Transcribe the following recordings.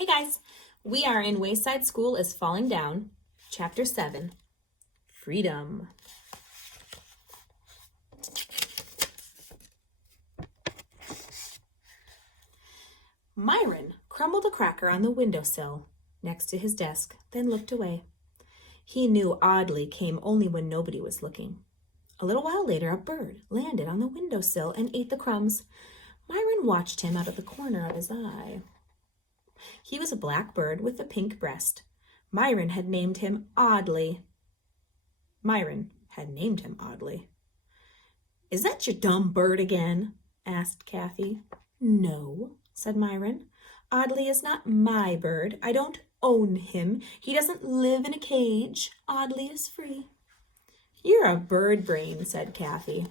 Hey guys, we are in Wayside School is Falling Down, Chapter 7, Freedom. Myron crumbled a cracker on the windowsill next to his desk, then looked away. He knew Audley came only when nobody was looking. A little while later, a bird landed on the windowsill and ate the crumbs. Myron watched him out of the corner of his eye. He was a black bird with a pink breast. Myron had named him Audley. Is that your dumb bird again? Asked Kathy. No, said Myron. Audley is not my bird. I don't own him. He doesn't live in a cage. Audley is free. You're a bird brain, said Kathy.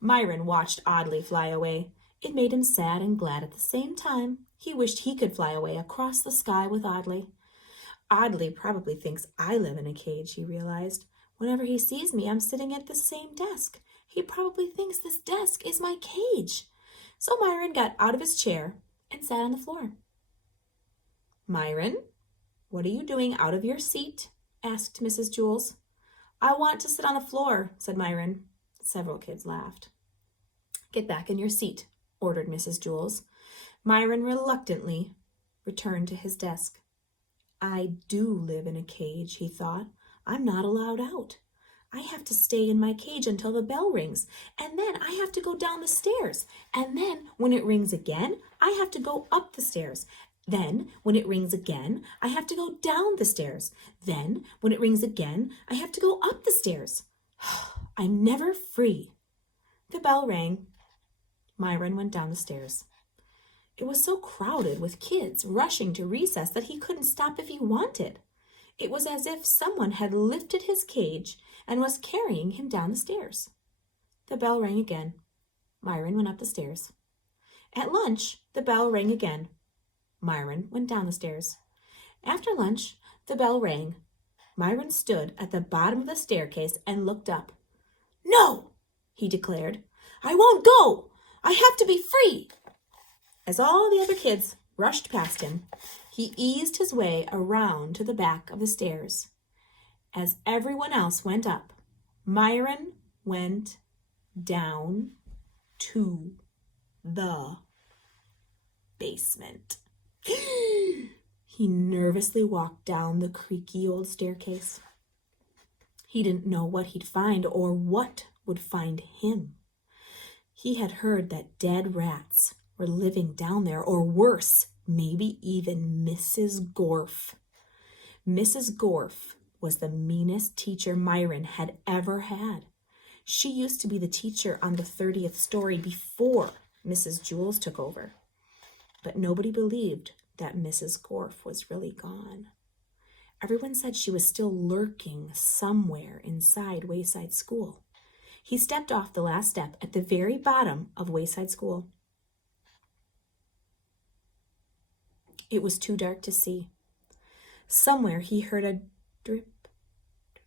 Myron watched Audley fly away. It made him sad and glad at the same time. He wished he could fly away across the sky with Audley. Audley probably thinks I live in a cage, he realized. Whenever he sees me, I'm sitting at the same desk. He probably thinks this desk is my cage. So Myron got out of his chair and sat on the floor. Myron, what are you doing out of your seat? Asked Mrs. Jules. I want to sit on the floor, said Myron. Several kids laughed. Get back in your seat, ordered Mrs. Jules. Myron reluctantly returned to his desk. I do live in a cage, he thought. I'm not allowed out. I have to stay in my cage until the bell rings, and then I have to go down the stairs. And then when it rings again, I have to go up the stairs. Then when it rings again, I have to go down the stairs. Then when it rings again, I have to go up the stairs. I'm never free. The bell rang. Myron went down the stairs. It was so crowded with kids rushing to recess that he couldn't stop if he wanted. It was as if someone had lifted his cage and was carrying him down the stairs. The bell rang again. Myron went up the stairs. At lunch, the bell rang again. Myron went down the stairs. After lunch, the bell rang. Myron stood at the bottom of the staircase and looked up. No, he declared. I won't go. I have to be free. As all the other kids rushed past him, he eased his way around to the back of the stairs. As everyone else went up, Myron went down to the basement. He nervously walked down the creaky old staircase. He didn't know what he'd find or what would find him. He had heard that dead rats were living down there, or worse, maybe even Mrs. Gorf. Mrs. Gorf was the meanest teacher Myron had ever had. She used to be the teacher on the 30th story before Mrs. Jules took over. But nobody believed that Mrs. Gorf was really gone. Everyone said she was still lurking somewhere inside Wayside School. He stepped off the last step at the very bottom of Wayside School. It was too dark to see. Somewhere he heard a drip, drip, drip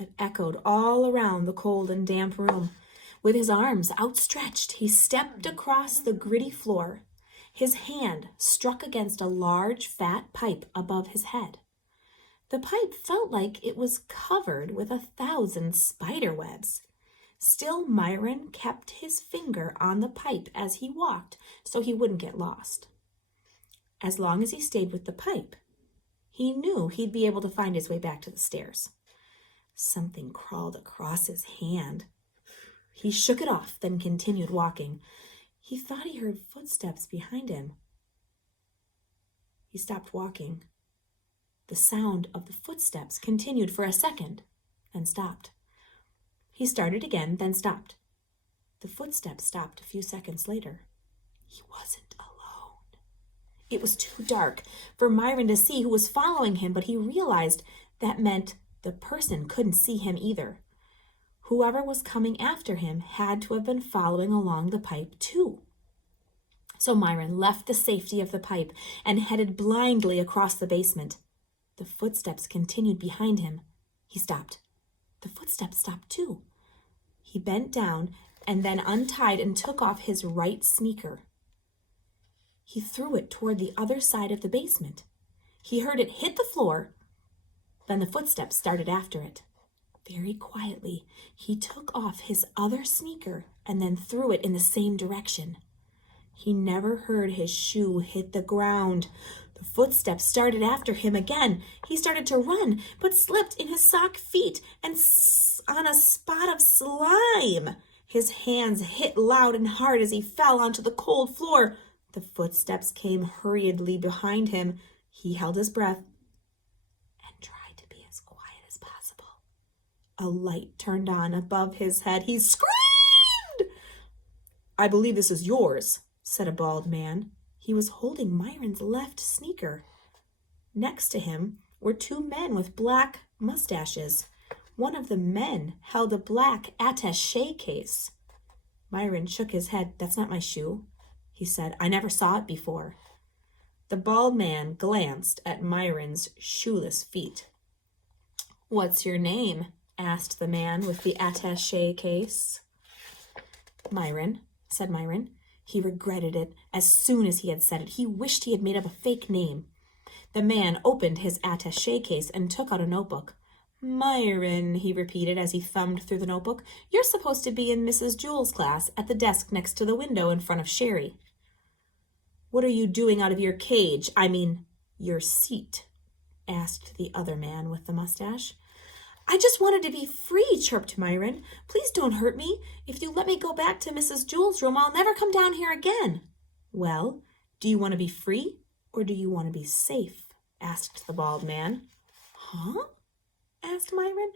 that echoed all around the cold and damp room. With his arms outstretched, he stepped across the gritty floor. His hand struck against a large, fat pipe above his head. The pipe felt like it was covered with 1,000 spider webs. Still, Myron kept his finger on the pipe as he walked so he wouldn't get lost. As long as he stayed with the pipe, he knew he'd be able to find his way back to the stairs. Something crawled across his hand. He shook it off, then continued walking. He thought he heard footsteps behind him. He stopped walking. The sound of the footsteps continued for a second, then stopped. He started again, then stopped. The footsteps stopped a few seconds later. He wasn't alone. It was too dark for Myron to see who was following him, but he realized that meant the person couldn't see him either. Whoever was coming after him had to have been following along the pipe too. So Myron left the safety of the pipe and headed blindly across the basement. The footsteps continued behind him. He stopped. The footsteps stopped too. He bent down and then untied and took off his right sneaker. He threw it toward the other side of the basement. He heard it hit the floor. Then the footsteps started after it. Very quietly, he took off his other sneaker and then threw it in the same direction. He never heard his shoe hit the ground. The footsteps started after him again. He started to run, but slipped in his sock feet and on a spot of slime. His hands hit loud and hard as he fell onto the cold floor. The footsteps came hurriedly behind him. He held his breath and tried to be as quiet as possible. A light turned on above his head. He screamed! "I believe this is yours," said a bald man. He was holding Myron's left sneaker. Next to him were two men with black mustaches. One of the men held a black attaché case. Myron shook his head. "That's not my shoe," he said. "I never saw it before." The bald man glanced at Myron's shoeless feet. "What's your name?" asked the man with the attaché case. "Myron," said Myron. He regretted it as soon as he had said it. He wished he had made up a fake name. The man opened his attaché case and took out a notebook. "Myron," he repeated as he thumbed through the notebook. "You're supposed to be in Mrs. Jewell's class at the desk next to the window in front of Sherry." "What are you doing out of your cage? I mean, your seat?" asked the other man with the mustache. "I just wanted to be free," chirped Myron. "Please don't hurt me. If you let me go back to Mrs. Jewell's room, I'll never come down here again." "Well, do you want to be free or do you want to be safe?" asked the bald man. "Huh?" asked Myron.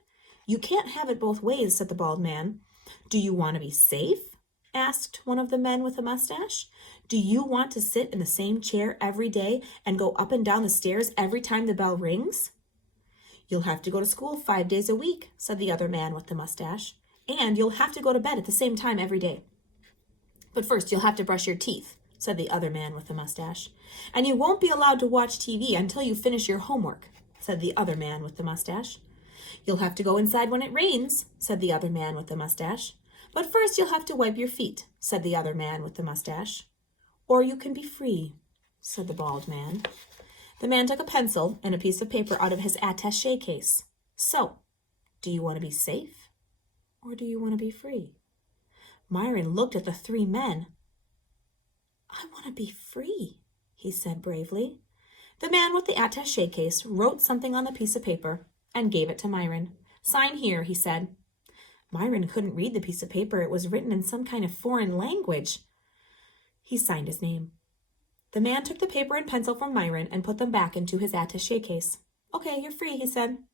"You can't have it both ways," said the bald man. "Do you want to be safe?" asked one of the men with a mustache. "Do you want to sit in the same chair every day and go up and down the stairs every time the bell rings?" "You'll have to go to school 5 days a week," said the other man with the mustache. "And you'll have to go to bed at the same time every day." "But first you'll have to brush your teeth," said the other man with the mustache. "And you won't be allowed to watch TV until you finish your homework," said the other man with the mustache. "You'll have to go inside when it rains," said the other man with the mustache. "But first you'll have to wipe your feet," said the other man with the mustache. "Or you can be free," said the bald man. The man took a pencil and a piece of paper out of his attaché case. "So, do you want to be safe or do you want to be free?" Myron looked at the three men. "I want to be free," he said bravely. The man with the attaché case wrote something on the piece of paper and gave it to Myron. "Sign here," he said. Myron couldn't read the piece of paper. It was written in some kind of foreign language. He signed his name. The man took the paper and pencil from Myron and put them back into his attaché case. "Okay, you're free," he said.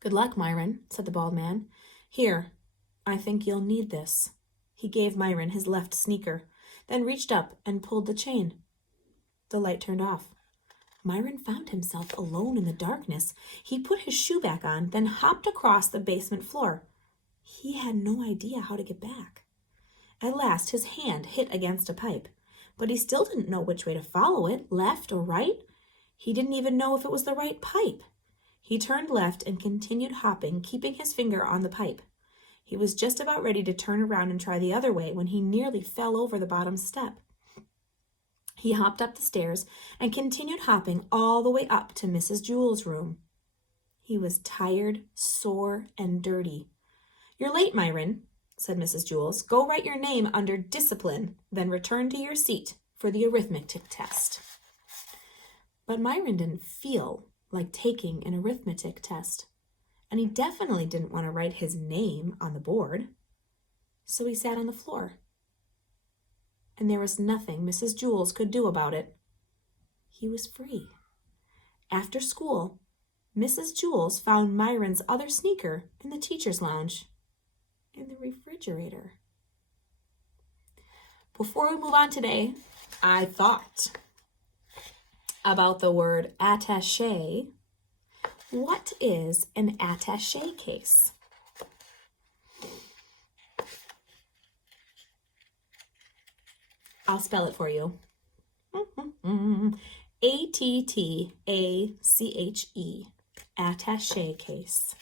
"Good luck, Myron," said the bald man. "Here, I think you'll need this." He gave Myron his left sneaker, then reached up and pulled the chain. The light turned off. Myron found himself alone in the darkness. He put his shoe back on, then hopped across the basement floor. He had no idea how to get back. At last, his hand hit against a pipe, but he still didn't know which way to follow it, left or right. He didn't even know if it was the right pipe. He turned left and continued hopping, keeping his finger on the pipe. He was just about ready to turn around and try the other way when he nearly fell over the bottom step. He hopped up the stairs and continued hopping all the way up to Mrs. Jewell's room. He was tired, sore, and dirty. "You're late, Myron," said Mrs. Jewell. "Go write your name under discipline, then return to your seat for the arithmetic test." But Myron didn't feel like taking an arithmetic test, and he definitely didn't want to write his name on the board. So he sat on the floor, and there was nothing Mrs. Jewell could do about it. He was free. After school, Mrs. Jewell found Myron's other sneaker in the teacher's lounge, in the refrigerator. Before we move on today, I thought about the word attaché. What is an attaché case? I'll spell it for you. A-T-T-A-C-H-E, attaché case.